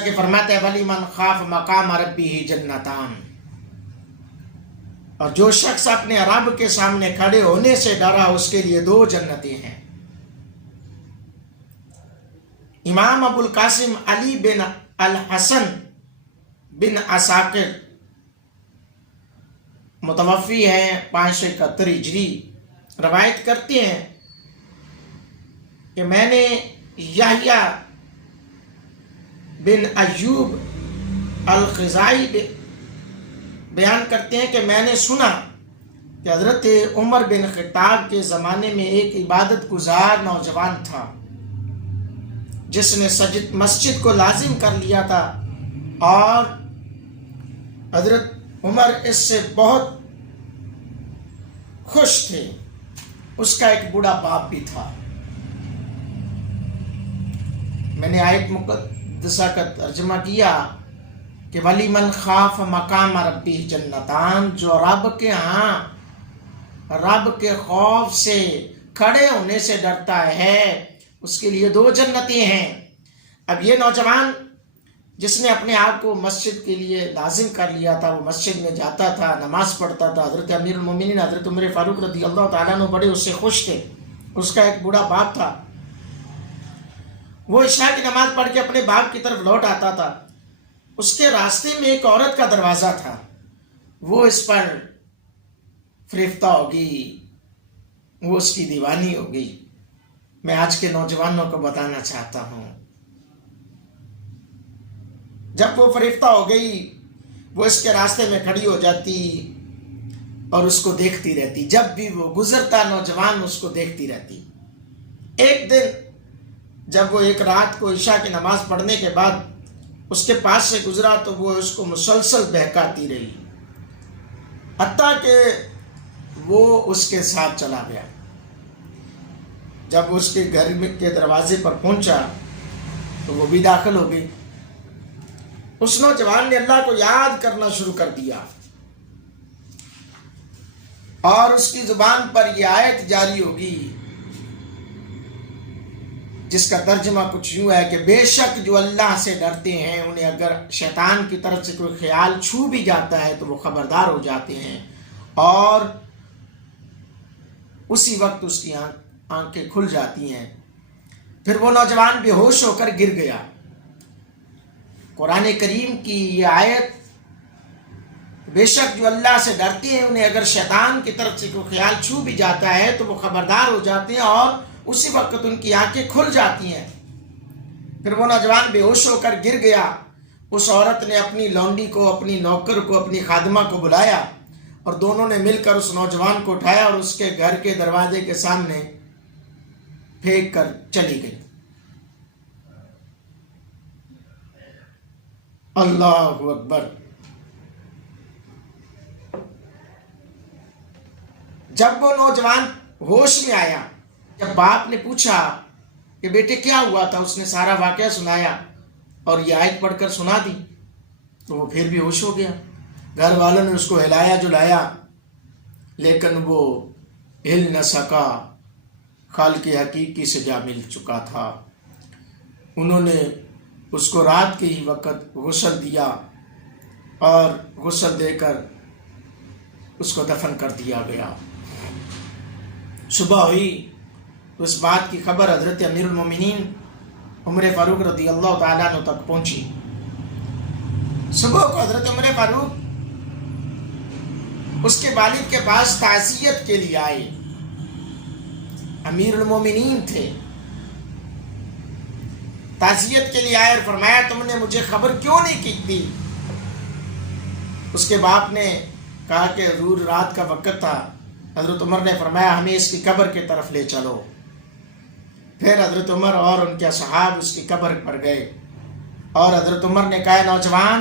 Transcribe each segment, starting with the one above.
کہ فرماتے ہیں ولی من خاف مقام ربی جنتان، اور جو شخص اپنے رب کے سامنے کھڑے ہونے سے ڈرا اس کے لیے 2 جنتیں ہیں۔ امام ابو القاسم علی بن الحسن بن عساکر متوفی ہیں 571 ہجری، روایت کرتے ہیں کہ میں نے یحییٰ بن ایوب الخزائی بیان کرتے ہیں کہ میں نے سنا کہ حضرت عمر بن خطاب کے زمانے میں ایک عبادت گزار نوجوان تھا جس نے مسجد کو لازم کر لیا تھا، اور حضرت عمر اس سے بہت خوش تھے۔ اس کا ایک بوڑھا باپ بھی تھا۔ میں نے آیت مقدسہ کا ترجمہ کیا کہ ولی من خاف مقام ربی جنتان، جو رب کے ہاں رب کے خوف سے کھڑے ہونے سے ڈرتا ہے اس کے لیے 2 جنتیں ہیں۔ اب یہ نوجوان جس نے اپنے آپ کو مسجد کے لیے لازم کر لیا تھا، وہ مسجد میں جاتا تھا، نماز پڑھتا تھا۔ حضرت امیر المومنین حضرت عمر فاروق رضی اللہ تعالیٰ عنہ بڑے اس سے خوش تھے۔ اس کا ایک بوڑھا باپ تھا، وہ عشاء کی نماز پڑھ کے اپنے باپ کی طرف لوٹ آتا تھا۔ اس کے راستے میں ایک عورت کا دروازہ تھا، وہ اس پر فریفتہ ہو گئی، وہ اس کی دیوانی ہو گئی۔ میں آج کے نوجوانوں کو بتانا چاہتا ہوں، جب وہ فریفتہ ہو گئی وہ اس کے راستے میں کھڑی ہو جاتی اور اس کو دیکھتی رہتی، جب بھی وہ گزرتا نوجوان اس کو دیکھتی رہتی۔ ایک دن جب وہ ایک رات کو عشاء کی نماز پڑھنے کے بعد اس کے پاس سے گزرا تو وہ اس کو مسلسل بہکاتی رہی، حتیٰ کہ وہ اس کے ساتھ چلا گیا۔ جب اس کے گھر کے دروازے پر پہنچا تو وہ بھی داخل ہو گئی۔ اس نوجوان نے اللہ کو یاد کرنا شروع کر دیا اور اس کی زبان پر یہ آیت جاری ہوگی جس کا ترجمہ کچھ یوں ہے کہ بے شک جو اللہ سے ڈرتے ہیں انہیں اگر شیطان کی طرف سے کوئی خیال چھو بھی جاتا ہے تو وہ خبردار ہو جاتے ہیں، اور اسی وقت اس کی آنکھیں کھل جاتی ہیں۔ پھر وہ نوجوان بے ہوش ہو کر گر گیا۔ قرآن کریم کی یہ آیت بے شک جو اللہ سے ڈرتے ہیں انہیں اگر شیطان کی طرف سے کوئی خیال چھو بھی جاتا ہے تو وہ خبردار ہو جاتے ہیں اور اسی وقت ان کی آنکھیں کھل جاتی ہیں۔ پھر وہ نوجوان بے ہوش ہو کر گر گیا۔ اس عورت نے اپنی لونڈی کو، اپنی نوکر کو، اپنی خادمہ کو بلایا اور دونوں نے مل کر اس نوجوان کو اٹھایا اور اس کے گھر کے دروازے کے سامنے پھینک کر چلی گئی۔ اللہ اکبر۔ جب وہ نوجوان ہوش میں آیا، جب باپ نے پوچھا کہ بیٹے کیا ہوا تھا، اس نے سارا واقعہ سنایا اور یہ آیت پڑھ کر سنا دی، تو وہ پھر بھی ہوش ہو گیا۔ گھر والوں نے اس کو ہلایا جلایا لیکن وہ ہل نہ سکا، خالق حقیقی سے جا مل چکا تھا۔ انہوں نے اس کو رات کے ہی وقت غسل دیا اور غسل دے کر اس کو دفن کر دیا گیا۔ صبح ہوئی تو اس بات کی خبر حضرت امیر المومنین عمر فاروق رضی اللہ تعالیٰ عنہ تک پہنچی۔ صبح کو حضرت عمر فاروق اس کے والد کے پاس تعزیت کے لیے آئے۔ امیر المومنین تھے، تعزیت کے لیے آئے اور فرمایا تم نے مجھے خبر کیوں نہیں کی تھی؟ اس کے باپ نے کہا کہ حضور رات کا وقت تھا۔ حضرت عمر نے فرمایا ہمیں اس کی قبر کی طرف لے چلو۔ پھر حضرت عمر اور ان کے اصحاب اس کی قبر پر گئے اور حضرت عمر نے کہا نوجوان،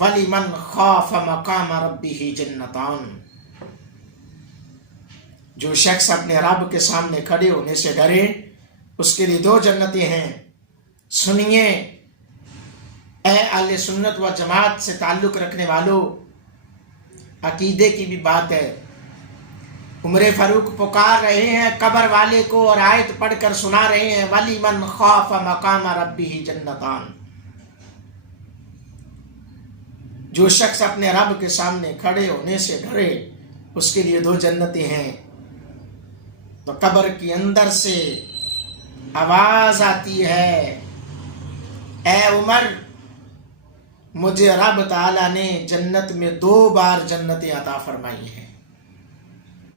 وَلِمَنْ خَافَ مَقَامَ رَبِّهِ جَنَّتَانِ، جو شخص اپنے رب کے سامنے کھڑے ہونے سے ڈرے اس کے لیے 2 جنتیں ہیں۔ سنیے اے اہل سنت و جماعت سے تعلق رکھنے والوں، عقیدے کی بھی بات ہے۔ عمر فاروق پکار رہے ہیں قبر والے کو اور آیت پڑھ کر سنا رہے ہیں وَلِمَنْ خَافَ مَقَامَ رَبِّهِ جَنَّتَانِ، جو شخص اپنے رب کے سامنے کھڑے ہونے سے ڈرے اس کے لیے 2 جنتیں ہیں۔ تو قبر کے اندر سے آواز آتی ہے اے عمر، مجھے رب تعالیٰ نے جنت میں 2 بار جنتیں عطا فرمائی ہیں۔